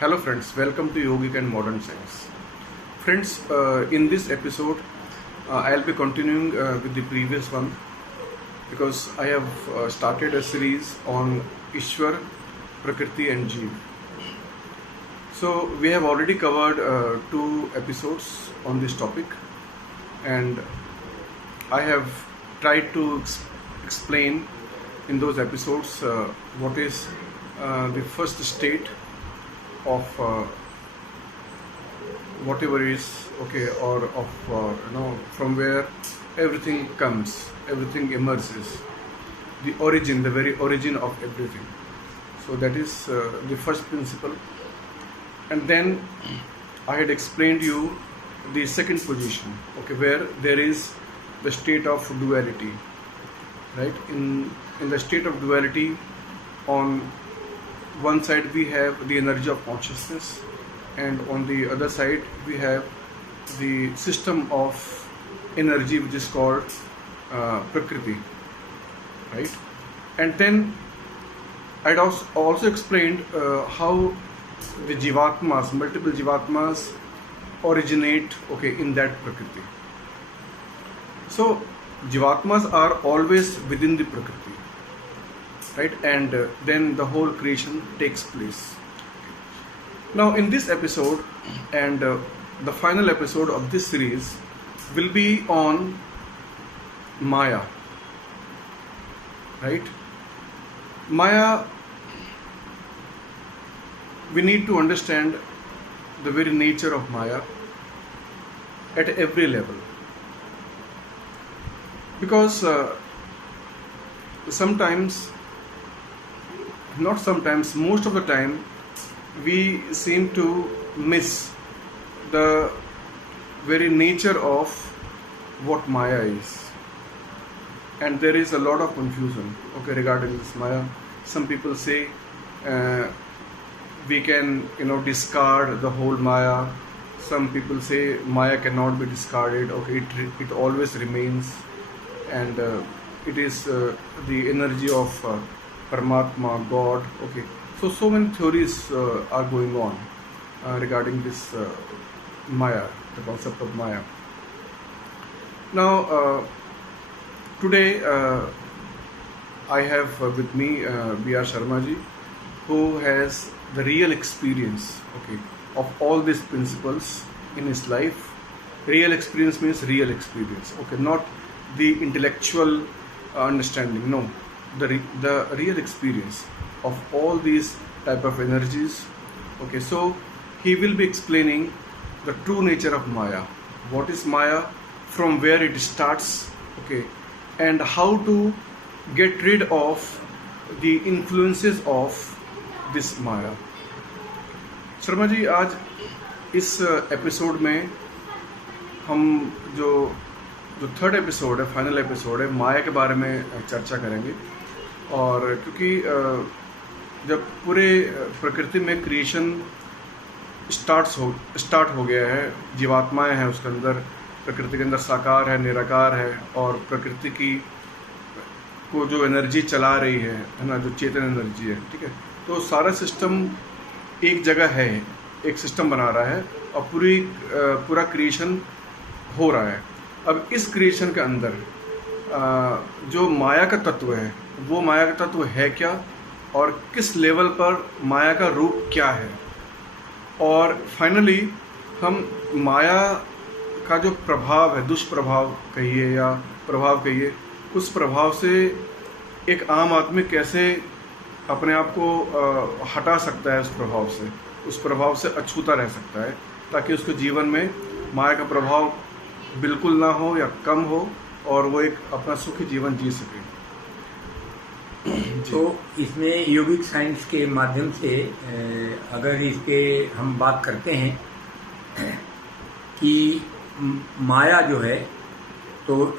Hello friends, welcome to Yogic and Modern Science. Friends, in this episode, I'll be continuing with the previous one because I have started a series on Ishwar, Prakriti and Jeev. So we have already covered 2 episodes on this topic, and I have tried to explain in those episodes what is the first state of whatever is okay, or of from where everything comes, everything emerges, the origin, the very origin of everything. So that is the first principle. And then I had explained you the second position, okay, where there is the state of duality, right? In the state of duality, on one side we have the energy of consciousness, and on the other side we have the system of energy which is called Prakriti, right? And then I'd also explained how the Jivatmas, multiple Jivatmas originate, okay, in that Prakriti. So Jivatmas are always within the Prakriti, right? And then the whole creation takes place. Now in this episode, and the final episode of this series will be on Maya, right? Maya, we need to understand the very nature of Maya at every level, because most of the time we seem to miss the very nature of what Maya is, and there is a lot of confusion, okay, regarding this Maya. Some people say we can discard the whole Maya. Some people say Maya cannot be discarded, okay, it always remains, and it is the energy of Paramatma, God, okay. So many theories are going on regarding this Maya, the concept of Maya. Now today I have with me B.R. Sharma ji, who has the real experience, okay, of all these principles in his life. Real experience means real experience, okay, not the intellectual understanding, no, the real experience of all these type of energies, okay. So he will be explaining the true nature of Maya, what is Maya, from where it starts, okay, and how to get rid of the influences of this Maya. Sharma ji, आज इस episode में हम जो third episode है, final episode है, माया के बारे में चर्चा करेंगे। और क्योंकि जब पूरे प्रकृति में क्रिएशन स्टार्ट हो गया है, जीवात्माएं हैं उसके अंदर, प्रकृति के अंदर साकार है, निराकार है, और प्रकृति को जो एनर्जी चला रही है ना, जो चेतन एनर्जी है, ठीक है, तो सारा सिस्टम एक जगह है, एक सिस्टम बना रहा है, और पूरा क्रिएशन हो रहा है। अब इस क्रिएशन के अंदर जो माया का तत्व है, वो माया का तत्व है क्या, और किस लेवल पर माया का रूप क्या है, और फाइनली हम माया का जो प्रभाव है, दुष्प्रभाव कहिए या प्रभाव कहिए, उस प्रभाव से एक आम आदमी कैसे अपने आप को हटा सकता है, उस प्रभाव से अछूता रह सकता है, ताकि उसके जीवन में माया का प्रभाव बिल्कुल ना हो या कम हो, और वो एक अपना सुखी जीवन जी सके। तो इसमें योगिक साइंस के माध्यम से अगर इसके हम बात करते हैं कि माया जो है, तो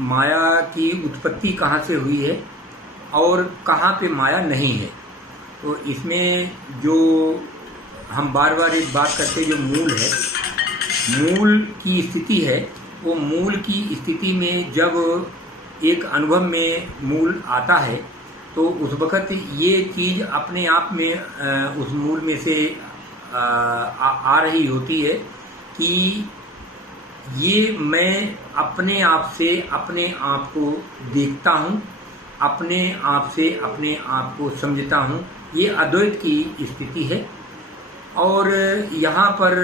माया की उत्पत्ति कहाँ से हुई है और कहाँ पे माया नहीं है, तो इसमें जो हम बार बार एक बात करते, जो मूल है, मूल की स्थिति है, वो मूल की स्थिति में जब एक अनुभव में मूल आता है, तो उस वक़्त ये चीज़ अपने आप में उस मूल में से आ रही होती है कि ये मैं अपने आप से अपने आप को देखता हूँ, अपने आप से अपने आप को समझता हूँ। ये अद्वैत की स्थिति है और यहाँ पर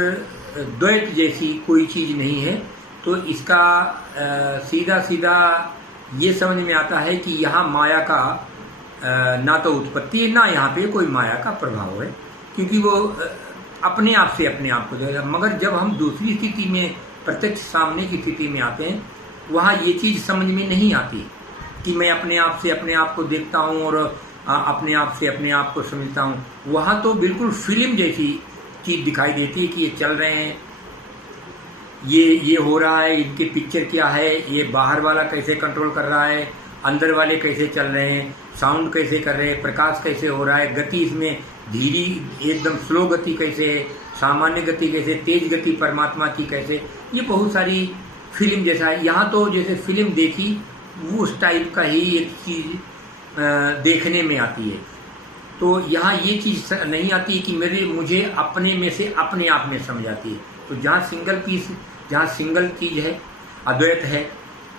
द्वैत जैसी कोई चीज़ नहीं है। तो इसका सीधा सीधा ये समझ में आता है कि यहाँ माया का ना तो उत्पत्ति है, ना यहाँ पे कोई माया का प्रभाव है, क्योंकि वो अपने आप से अपने आप को देगा। मगर जब हम दूसरी स्थिति में, प्रत्यक्ष सामने की स्थिति में आते हैं, वहाँ ये चीज़ समझ में नहीं आती कि मैं अपने आप से अपने आप को देखता हूँ और अपने आप से अपने आप को समझता हूँ। वहाँ तो बिल्कुल फिल्म जैसी चीज़ दिखाई देती है कि ये चल रहे हैं, ये हो रहा है, इनके पिक्चर क्या है, ये बाहर वाला कैसे कंट्रोल कर रहा है, अंदर वाले कैसे चल रहे हैं, साउंड कैसे कर रहे हैं, प्रकाश कैसे हो रहा है, गति इसमें धीरी एकदम स्लो गति कैसे है, सामान्य गति कैसे, तेज गति परमात्मा की कैसे, ये बहुत सारी फिल्म जैसा है। यहाँ तो जैसे फिल्म देखी वो उस टाइप का ही एक चीज़ देखने में आती है। तो यहाँ ये चीज़ नहीं आती है कि मुझे अपने में से अपने आप में समझ आती है। तो जहाँ सिंगल पीस, जहाँ सिंगल चीज़ है, अद्वैत है,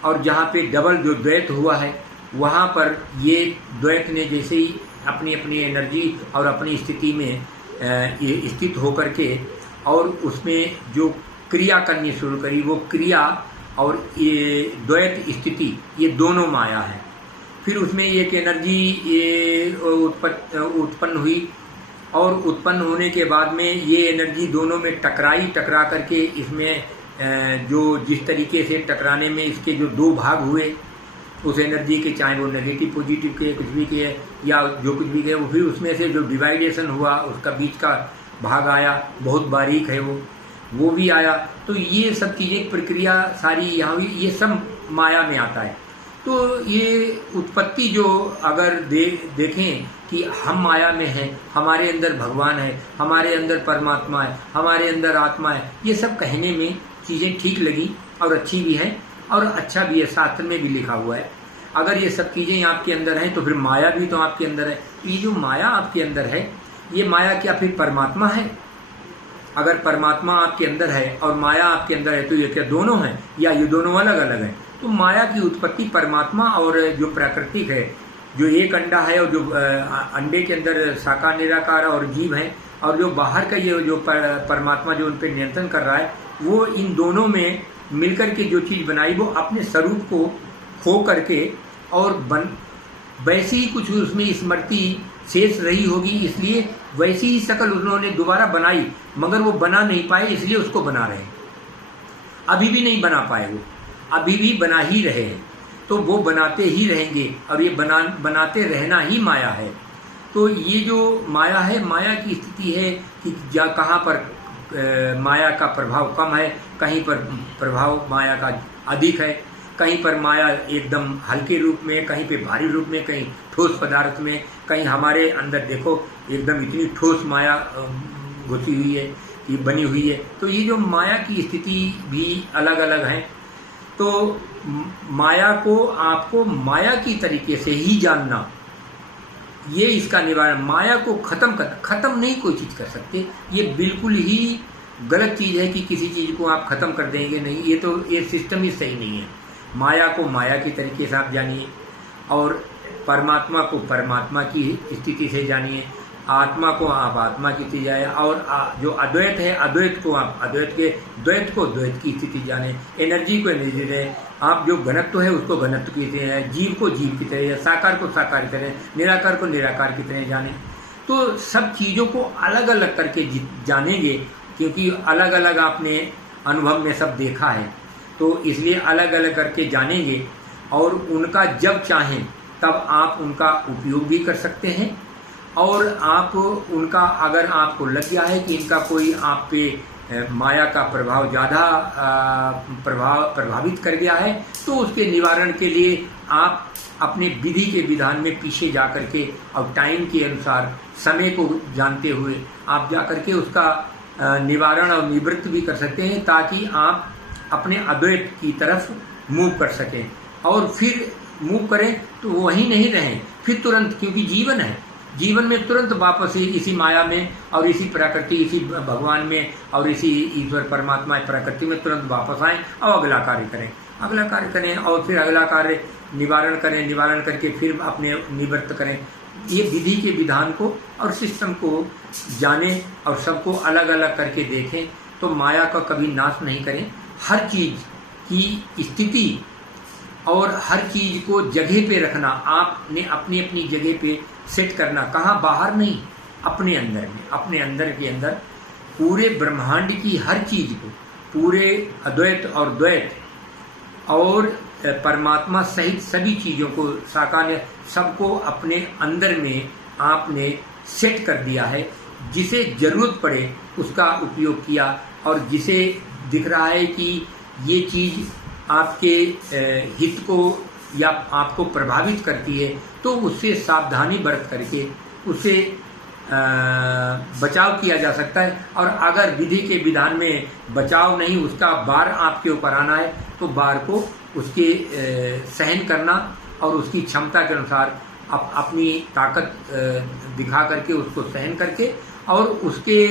और जहाँ पे डबल जो द्वैत हुआ है, वहाँ पर ये द्वैत ने जैसे ही अपनी अपनी एनर्जी और अपनी स्थिति में स्थित होकर के और उसमें जो क्रिया करनी शुरू करी, वो क्रिया और ये द्वैत स्थिति, ये दोनों माया है। फिर उसमें एक एनर्जी ये उत्पन्न हुई और उत्पन्न होने के बाद में ये एनर्जी दोनों में टकरा करके इसमें जो जिस तरीके से टकराने में इसके जो दो भाग हुए उस एनर्जी के, चाहे वो नेगेटिव पॉजिटिव के कुछ भी के या जो कुछ भी के, वो फिर उसमें से जो डिवाइडेशन हुआ उसका बीच का भाग आया, बहुत बारीक है वो भी आया। तो ये सब चीज़ें प्रक्रिया सारी यहाँ हुई, ये सब माया में आता है। तो ये उत्पत्ति जो अगर देखें कि हम माया में हैं, हमारे अंदर भगवान है, हमारे अंदर परमात्मा है, हमारे अंदर आत्मा है, ये सब कहने में चीज़ें ठीक लगी और अच्छी भी हैं और अच्छा भी है, शास्त्र में भी लिखा हुआ है। अगर ये सब चीज़ें आपके अंदर हैं तो फिर माया भी तो आपके अंदर है। ये जो माया आपके अंदर है, ये माया क्या फिर परमात्मा है? अगर परमात्मा आपके अंदर है और माया आपके अंदर है तो ये क्या दोनों हैं या ये दोनों अलग अलग हैं? तो माया की उत्पत्ति परमात्मा और जो प्राकृतिक है, जो एक अंडा है और जो अंडे के अंदर साकार निराकार और जीव है, और जो बाहर का ये जो परमात्मा जो उन पर नियंत्रण कर रहा है, वो इन दोनों में मिलकर के जो चीज़ बनाई वो अपने स्वरूप को खो करके और वैसे ही कुछ उसमें स्मृति शेष रही होगी, इसलिए वैसी ही शक्ल उन्होंने दोबारा बनाई, मगर वो बना नहीं पाए, इसलिए उसको बना रहे हैं। अभी भी नहीं बना पाए, वो अभी भी बना ही रहे हैं। तो वो बनाते ही रहेंगे और ये बनाते रहना ही माया है। तो ये जो माया है, माया की स्थिति है कि कहाँ पर माया का प्रभाव कम है, कहीं पर प्रभाव माया का अधिक है, कहीं पर माया एकदम हल्के रूप में, कहीं पे भारी रूप में, कहीं ठोस पदार्थ में, कहीं हमारे अंदर देखो एकदम इतनी ठोस माया घुसी हुई है, ये बनी हुई है। तो ये जो माया की स्थिति भी अलग अलग है। तो माया को आपको माया की तरीके से ही जानना, ये इसका निवारण। माया को खत्म नहीं कोई चीज़ कर सकते, ये बिल्कुल ही गलत चीज़ है कि किसी चीज़ को आप खत्म कर देंगे, नहीं, ये तो ये सिस्टम ही सही नहीं है। माया को माया की तरीके से आप जानिए और परमात्मा को परमात्मा की स्थिति से जानिए, आत्मा को आप आत्मा की स्थिति जाए, और जो अद्वैत है अद्वैत को आप अद्वैत के द्वैत को द्वैत की स्थिति जाने, एनर्जी को एनर्जी दें, आप जो घनत्व है उसको घनत्व की तरह, जीव को जीव की तरह, साकार को साकार की तरह, निराकार को निराकार की तरह जाने। तो सब चीज़ों को अलग अलग करके जानेंगे, क्योंकि अलग अलग आपने अनुभव में सब देखा है, तो इसलिए अलग अलग करके जानेंगे और उनका जब चाहें तब आप उनका उपयोग भी कर सकते हैं। और आप उनका अगर आपको लग गया है कि इनका कोई आप पे माया का प्रभाव ज़्यादा प्रभावित कर गया है, तो उसके निवारण के लिए आप अपने विधि के विधान में पीछे जा कर के और टाइम के अनुसार समय को जानते हुए आप जा कर के उसका निवारण और निवृत्त भी कर सकते हैं, ताकि आप अपने अद्वैत की तरफ मूव कर सकें। और फिर मूव करें तो वहीं नहीं रहें फिर तुरंत, क्योंकि जीवन है, जीवन में तुरंत वापस इसी माया में और इसी प्रकृति, इसी भगवान में और इसी ईश्वर परमात्मा प्रकृति में तुरंत वापस आएं और अगला कार्य करें और फिर अगला कार्य निवारण करें, निवारण करके फिर अपने निवृत्त करें। ये विधि के विधान को और सिस्टम को जानें और सबको अलग अलग करके देखें, तो माया का कभी नाश नहीं करें। हर चीज की स्थिति और हर चीज को जगह पे रखना, आपने अपनी अपनी जगह पे सेट करना, कहाँ बाहर नहीं, अपने अंदर में, अपने अंदर के अंदर पूरे ब्रह्मांड की हर चीज को, पूरे अद्वैत और द्वैत और परमात्मा सहित सभी चीजों को, साकार सबको अपने अंदर में आपने सेट कर दिया है। जिसे जरूरत पड़े उसका उपयोग किया, और जिसे दिख रहा है कि ये चीज आपके हित को या आपको प्रभावित करती है, तो उससे सावधानी बरत करके उससे बचाव किया जा सकता है। और अगर विधि के विधान में बचाव नहीं, उसका बार आपके ऊपर आना है, तो बार को उसके सहन करना और उसकी क्षमता के अनुसार अपनी ताकत दिखा करके उसको सहन करके, और उसके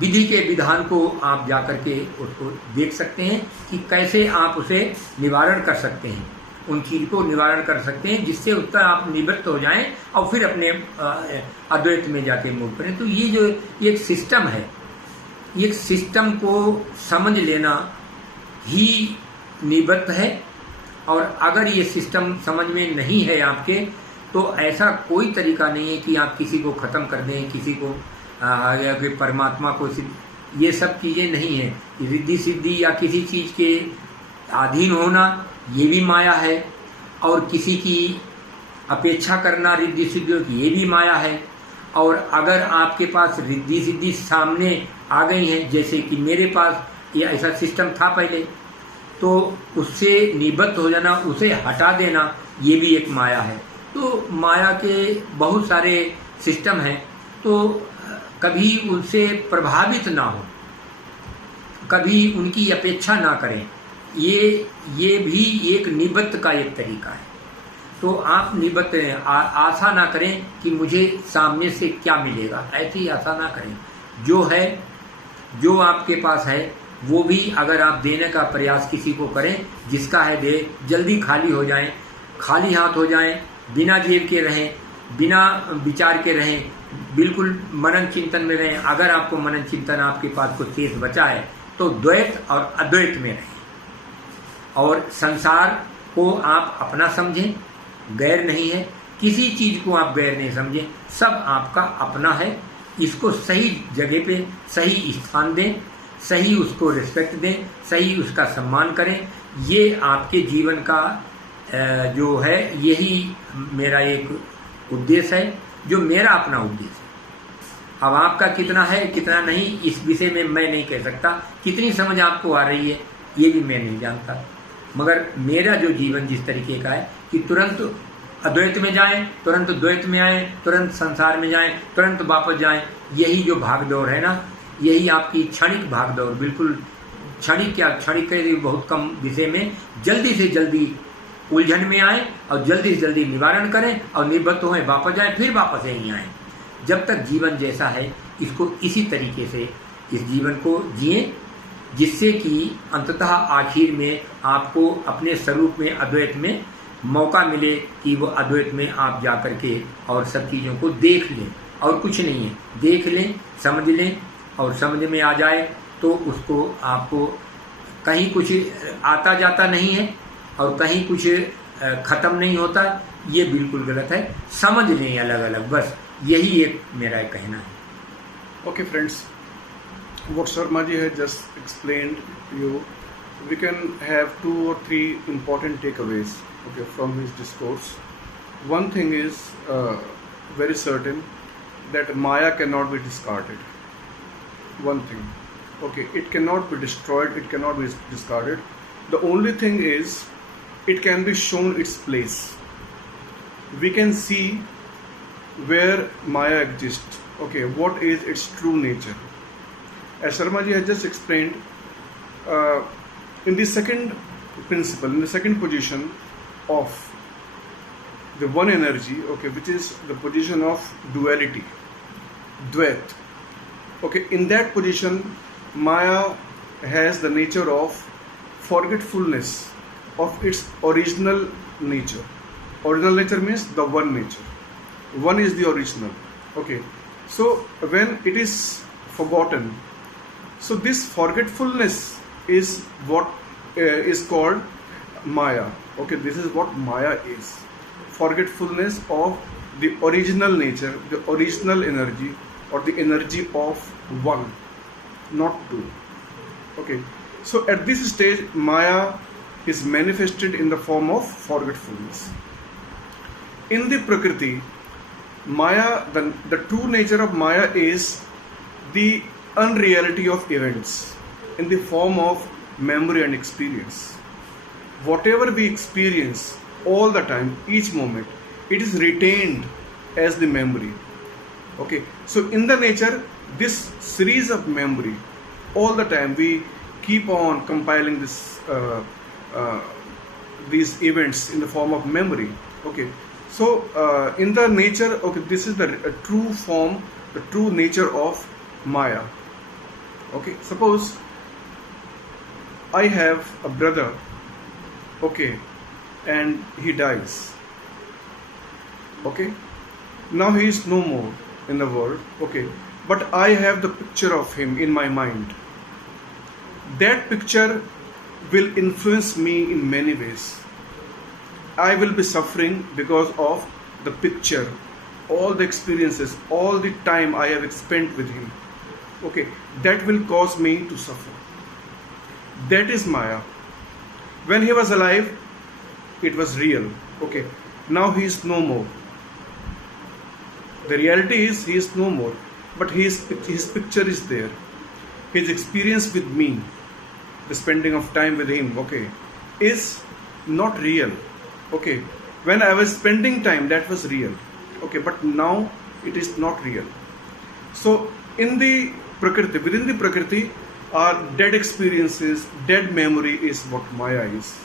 विधि के विधान को आप जा करके उसको देख सकते हैं कि कैसे आप उसे निवारण कर सकते हैं, उन चीज को निवारण कर सकते हैं जिससे उत्तर आप निवृत्त हो जाएं और फिर अपने अद्वैत में जाके मूव करें। तो ये जो एक सिस्टम है, एक सिस्टम को समझ लेना ही निवृत्त है। और अगर ये सिस्टम समझ में नहीं है आपके, तो ऐसा कोई तरीका नहीं है कि आप किसी को खत्म कर दें, किसी को या कि परमात्मा को, ये सब चीजें नहीं है। रिद्धि सिद्धि या किसी चीज के अधीन होना ये भी माया है, और किसी की अपेक्षा करना रिद्धि सिद्धियों की ये भी माया है। और अगर आपके पास रिद्धि सिद्धि सामने आ गई हैं, जैसे कि मेरे पास ये ऐसा सिस्टम था पहले, तो उससे निवृत्त हो जाना, उसे हटा देना, ये भी एक माया है। तो माया के बहुत सारे सिस्टम हैं, तो कभी उनसे प्रभावित ना हो, कभी उनकी अपेक्षा ना करें, ये भी एक निवृत्त का एक तरीका है। तो आप निवृत्त आशा ना करें कि मुझे सामने से क्या मिलेगा, ऐसी आशा ना करें। जो है, जो आपके पास है, वो भी अगर आप देने का प्रयास किसी को करें, जिसका है दे, जल्दी खाली हो जाएं, खाली हाथ हो जाएं, बिना जेब के रहें, बिना विचार के रहें, बिल्कुल मनन चिंतन में रहें। अगर आपको मनन चिंतन आपके पास कुछ शेष बचा है, तो द्वैत और अद्वैत में रहें, और संसार को आप अपना समझें, गैर नहीं है। किसी चीज को आप गैर नहीं समझें, सब आपका अपना है। इसको सही जगह पे सही स्थान दें, सही उसको रिस्पेक्ट दें, सही उसका सम्मान करें। ये आपके जीवन का जो है, यही मेरा एक उद्देश्य है, जो मेरा अपना उद्देश्य है। अब आपका कितना है कितना नहीं, इस विषय में मैं नहीं कह सकता। कितनी समझ आपको आ रही है ये भी मैं नहीं जानता, मगर मेरा जो जीवन जिस तरीके का है कि तुरंत अद्वैत में जाएं, तुरंत द्वैत में आएं, तुरंत संसार में जाएं, तुरंत वापस जाएं, यही जो भागदौड़ है ना, यही आपकी क्षणिक भागदौड़, बिल्कुल क्षणिक, क्या क्षणिक कह, बहुत कम विषय में जल्दी से जल्दी उलझन में आए और जल्दी से जल्दी निवारण करें और निवृत्त हों, वापस जाएं, फिर वापस यहीं आएं। जब तक जीवन जैसा है, इसको इसी तरीके से इस जीवन को जिएं, जिससे कि अंततः आखिर में आपको अपने स्वरूप में, अद्वैत में मौका मिले कि वो अद्वैत में आप जा करके और सब चीज़ों को देख लें। और कुछ नहीं है, देख लें, समझ लें, और समझ में आ जाए तो उसको आपको कहीं कुछ आता जाता नहीं है और कहीं कुछ खत्म नहीं होता, ये बिल्कुल गलत है। समझ लें अलग अलग, बस यही एक मेरा कहना है। Okay friends, what Sharma ji has just explained you, we can have 2 or 3 important takeaways from his discourse. One thing is very certain, that Maya cannot be discarded. One thing, it cannot be destroyed, it cannot be discarded. The only thing is, it can be shown its place. We can see where Maya exists, what is its true nature. As Sharma ji has just explained, in the second principle, in the second position of the one energy, okay, which is the position of duality, Dvait. Okay, in that position, Maya has the nature of forgetfulness of its original nature. Original nature means the one nature. One is the original. Okay, so when it is forgotten, so this forgetfulness is what is called Maya. Okay, this is what Maya is. Forgetfulness of the original nature, the original energy, or the energy of one, not two. Okay, so at this stage, Maya is manifested in the form of forgetfulness. In the Prakriti, Maya, the true nature of Maya is the unreality of events in the form of memory and experience. Whatever we experience all the time, each moment, it is retained as the memory. Okay, so in the nature, this series of memory, all the time we keep on compiling these events in the form of memory. Okay, so in the nature, okay, this is the true form, the true nature of Maya. Okay, suppose I have a brother, okay, and he dies. Okay, now he is no more in the world. Okay, but I have the picture of him in my mind. That picture will influence me in many ways. I will be suffering because of the picture, all the experiences, all the time I have spent with him. Okay, that will cause me to suffer. That is Maya. When he was alive, it was real. Okay, now he is no more. The reality is he is no more, but his picture is there. His experience with me, the spending of time with him, okay, is not real. Okay, when I was spending time, that was real. Okay, but now it is not real. So in the Prakriti, within the Prakriti, our dead experiences, dead memory is what Maya is.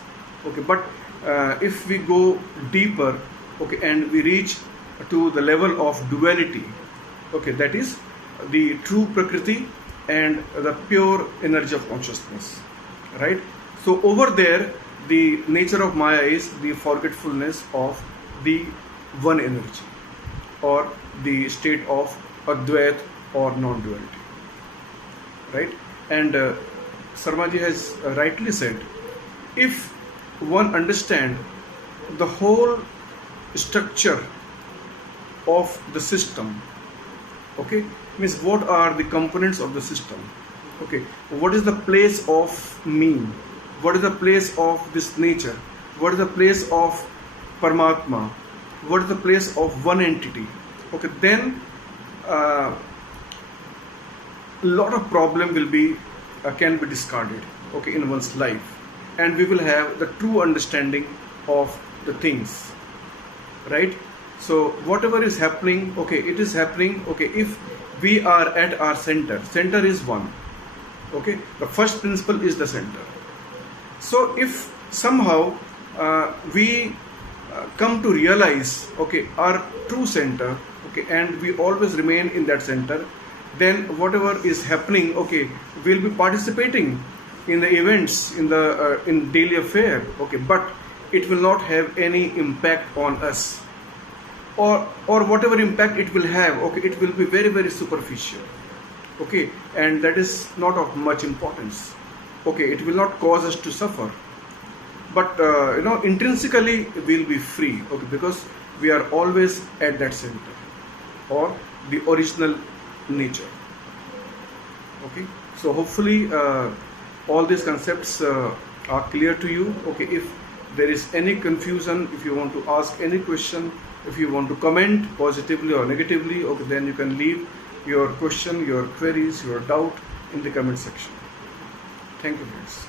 Okay, but if we go deeper, okay, and we reach to the level of duality, okay, that is the true Prakriti and the pure energy of consciousness, right? So over there, the nature of Maya is the forgetfulness of the one energy, or the state of Advait or non-duality, right? And Sarmaji has rightly said, if one understand the whole structure of the system, okay, means what are the components of the system, okay, what is the place of me, what is the place of this nature, what is the place of Paramatma, what is the place of one entity, okay, then a lot of problem will be can be discarded, okay, in one's life, and we will have the true understanding of the things, right? So whatever is happening, okay, it is happening, okay, if we are at our center is one, okay, the first principle is the center. So if somehow we come to realize, okay, our true center, okay, and we always remain in that center, then whatever is happening, okay, we'll be participating in the events, in the in daily affair, okay, but it will not have any impact on us, or whatever impact it will have, okay, it will be very, very superficial, okay, and that is not of much importance, okay, it will not cause us to suffer, but intrinsically we'll be free, okay, because we are always at that center, or the original nature. Okay, so hopefully all these concepts are clear to you. Okay, if there is any confusion, if you want to ask any question, if you want to comment positively or negatively, okay, then you can leave your question, your queries, your doubt in the comment section. Thank you, friends.